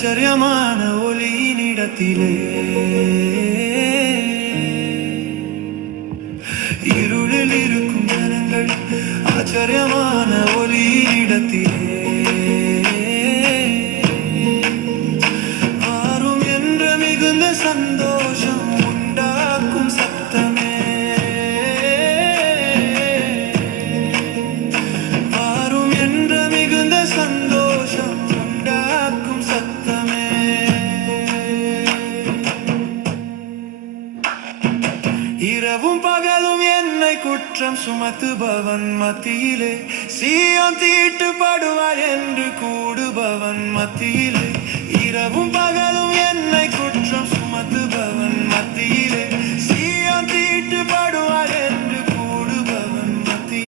ஆச்சரியமான ஒளியினிடத்திலே இருளில் இருக்கும் ஜனங்கள் ஆச்சரியமான ஒளியினிடத்திலே வாரும் என்ற மிகுந்த சந்தோஷம் உண்டாக்கும் சத்தமே வாரும் என்ற மிகுந்த சந்தோஷம் உண்டாக்கும் சத்தமே இரவும் பகலும் என்னை குற்றம் சுமத்துபவன் மத்தியிலே சீயோன் தீட்டுப்படுவார் என்று கூடுபவன் மத்தியிலே இரவும் பகலும் என்னை குற்றம்